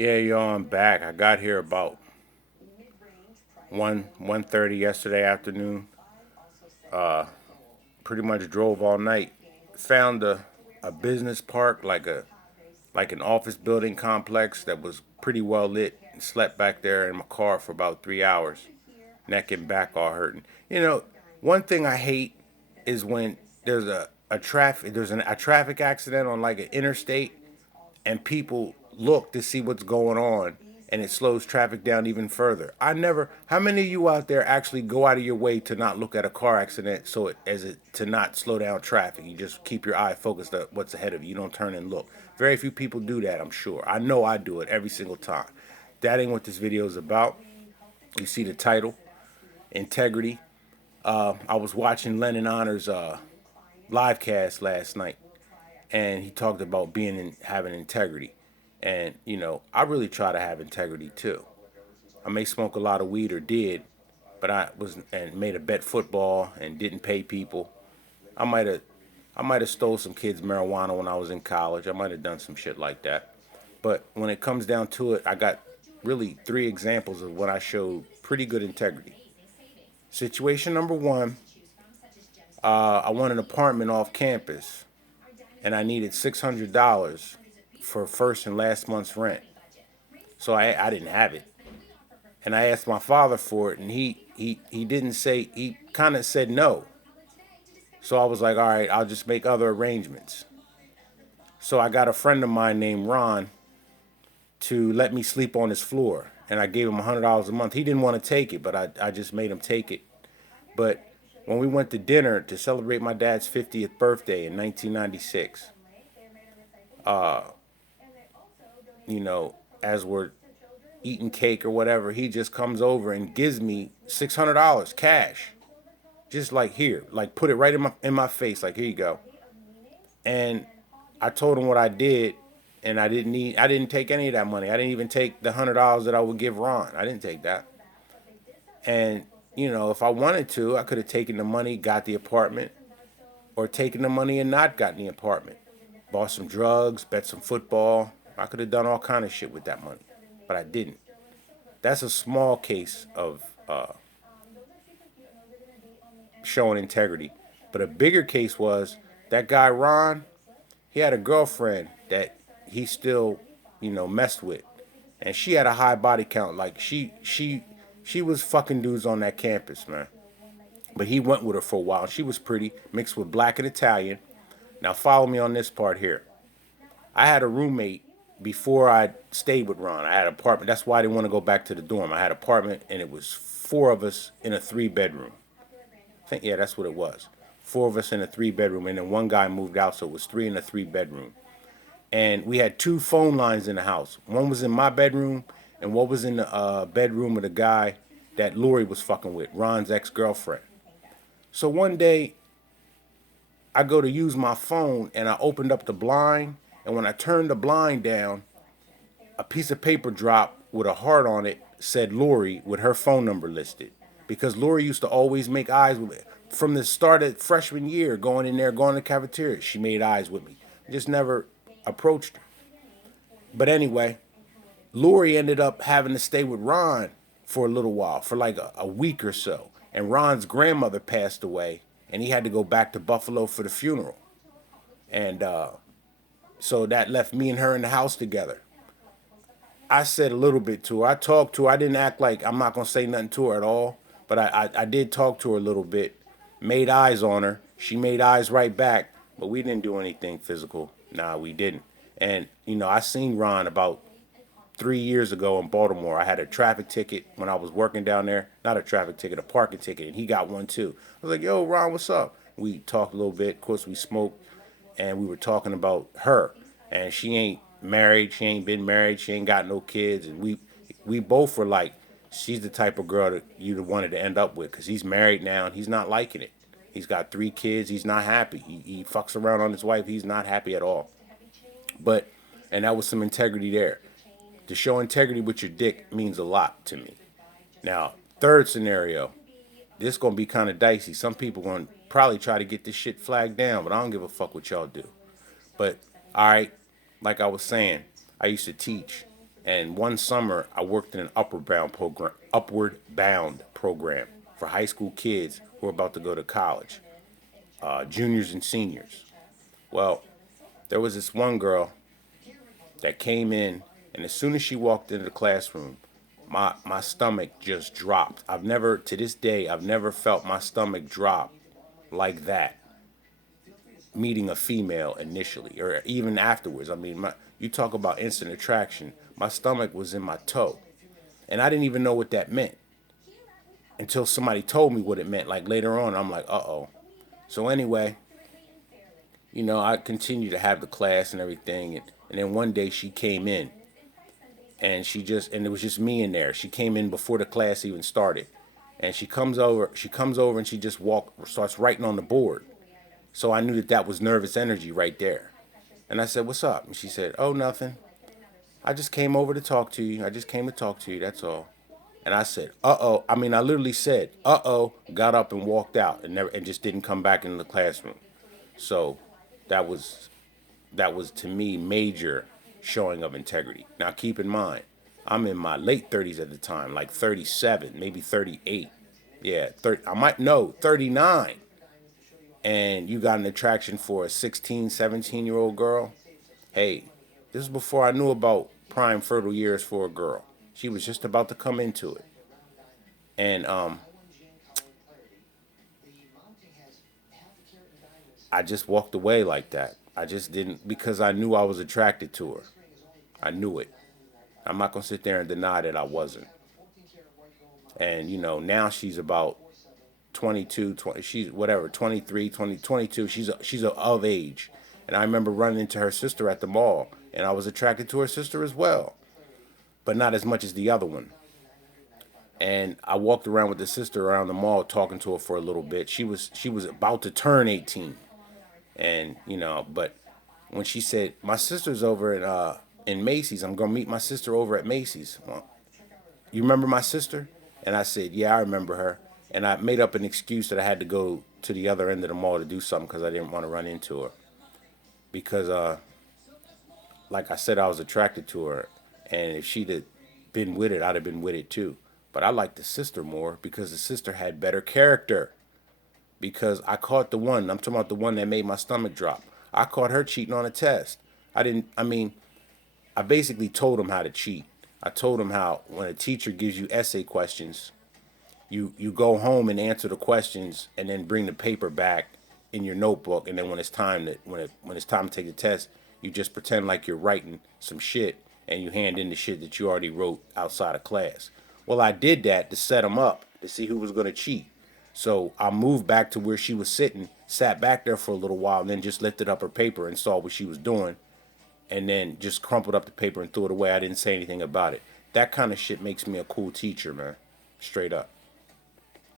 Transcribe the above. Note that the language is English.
Yeah, yo, I'm back. I got here about 1:30 yesterday afternoon. Pretty much drove all night. Found a business park, like an office building complex that was pretty well lit. And slept back there in my car for about 3 hours, neck and back all hurting. One thing I hate is when there's a traffic accident on like an interstate and people look to see what's going on and it slows traffic down even further. How many of you out there actually go out of your way to not look at a car accident to not slow down traffic? You just keep your eye focused on what's ahead of you. You don't turn and look. Very few people do that, I'm sure. I know I do it every single time. That ain't what this video is about. You see the title, Integrity. I was watching Lennon Honor's live cast last night, and he talked about having integrity. And I really try to have integrity too. I may smoke a lot of weed or did, but I was and made a bet football and didn't pay people. I might have I might have stole some kids marijuana when I was in college. I might have done some shit like that. But when it comes down to it, I got really three examples of when I showed pretty good integrity. Situation number one, I want an apartment off campus and I needed $600 for first and last month's rent. So I didn't have it. And I asked my father for it, and he didn't say, he kind of said no. So I was like, all right, I'll just make other arrangements. So I got a friend of mine named Ron to let me sleep on his floor, and I gave him $100 a month. He didn't want to take it, but I just made him take it. But when we went to dinner to celebrate my dad's 50th birthday in 1996, you know, as we're eating cake or whatever, he just comes over and gives me $600 cash. Just like here, like put it right in my face, like here you go. And I told him what I did, and I didn't take any of that money. I didn't even take the $100 that I would give Ron. I didn't take that. And if I wanted to, I could have taken the money, got the apartment, or taken the money and not gotten the apartment. Bought some drugs, bet some football. I could have done all kind of shit with that money, but I didn't. That's a small case of showing integrity. But a bigger case was that guy Ron. He had a girlfriend that he still, messed with, and she had a high body count. Like she was fucking dudes on that campus, man. But he went with her for a while. She was pretty, mixed with black and Italian. Now follow me on this part here. I had a roommate before I stayed with Ron. I had an apartment. That's why I didn't want to go back to the dorm. I had an apartment, and it was four of us in a three-bedroom. I think, yeah, that's what it was. Four of us in a three-bedroom, and then one guy moved out, so it was three in a three-bedroom. And we had two phone lines in the house. One was in my bedroom, and one was in the bedroom of the guy that Lori was fucking with, Ron's ex-girlfriend. So one day, I go to use my phone, and I opened up the blind, and when I turned the blind down, a piece of paper dropped with a heart on it, said Lori with her phone number listed. Because Lori used to always make eyes with me. From the start of freshman year, going in there, going to the cafeteria, she made eyes with me. Just never approached her. But anyway, Lori ended up having to stay with Ron for a little while, for like a week or so. And Ron's grandmother passed away, and he had to go back to Buffalo for the funeral. And so that left me and her in the house together. I said a little bit to her. I talked to her. I didn't act like I'm not going to say nothing to her at all. But I did talk to her a little bit. Made eyes on her. She made eyes right back. But we didn't do anything physical. Nah, we didn't. And, I seen Ron about 3 years ago in Baltimore. I had a traffic ticket when I was working down there. Not a traffic ticket, a parking ticket. And he got one too. I was like, yo, Ron, what's up? We talked a little bit. Of course, we smoked. And we were talking about her. And she ain't married. She ain't been married. She ain't got no kids. And we both were like, she's the type of girl that you'd wanted to end up with, because he's married now and he's not liking it. He's got three kids. He's not happy. He fucks around on his wife. He's not happy at all. And that was some integrity there. To show integrity with your dick means a lot to me. Now, third scenario, this going to be kind of dicey. Some people going to probably try to get this shit flagged down, but I don't give a fuck what y'all do. But, all right, like I was saying, I used to teach. And one summer, I worked in an upward bound program for high school kids who were about to go to college, juniors and seniors. Well, there was this one girl that came in, and as soon as she walked into the classroom, my stomach just dropped. I've never, to this day, I've never felt my stomach drop like that meeting a female initially or even afterwards. I mean, you talk about instant attraction. My stomach was in my toe, and I didn't even know what that meant until somebody told me what it meant. Like later on, I'm like, uh-oh. So anyway, I continued to have the class and everything, and then one day she came in, and and it was just me in there. She came in before the class even started, and she comes over and she just starts writing on the board. So I knew that that was nervous energy right there. And I said, "What's up?" And she said, "Oh, nothing. I just came over to talk to you. I just came to talk to you. That's all." And I said, "Uh-oh." I mean, I literally said, "Uh-oh," got up and walked out and just didn't come back into the classroom. So that was that was to me major showing of integrity. Now keep in mind, I'm in my late 30s at the time, like 37, maybe 38. Yeah, 30, I might know 39. And you got an attraction for a 16, 17-year-old girl. Hey, this is before I knew about prime fertile years for a girl. She was just about to come into it. And I just walked away like that. I just didn't, because I knew I was attracted to her. I knew it. I'm not going to sit there and deny that I wasn't. And, now she's about 22, 20, she's whatever, 23, 20, 22. She's of age. And I remember running into her sister at the mall, and I was attracted to her sister as well, but not as much as the other one. And I walked around with the sister around the mall talking to her for a little bit. She was about to turn 18. And, but when she said, "My sister's over in Macy's. I'm going to meet my sister over at Macy's." Well, you remember my sister? And I said, "Yeah, I remember her." And I made up an excuse that I had to go to the other end of the mall to do something because I didn't want to run into her. Because, like I said, I was attracted to her. And if she'd have been with it, I'd have been with it too. But I liked the sister more because the sister had better character. Because I caught the one, I'm talking about the one that made my stomach drop. I caught her cheating on a test. I mean, I basically told him how to cheat. I told him how when a teacher gives you essay questions, you go home and answer the questions and then bring the paper back in your notebook, and then when it's time to take the test, you just pretend like you're writing some shit and you hand in the shit that you already wrote outside of class. Well, I did that to set him up to see who was going to cheat. So I moved back to where she was sitting, sat back there for a little while, and then just lifted up her paper and saw what she was doing, and then just crumpled up the paper and threw it away. I didn't say anything about it. That kind of shit makes me a cool teacher, man. Straight up.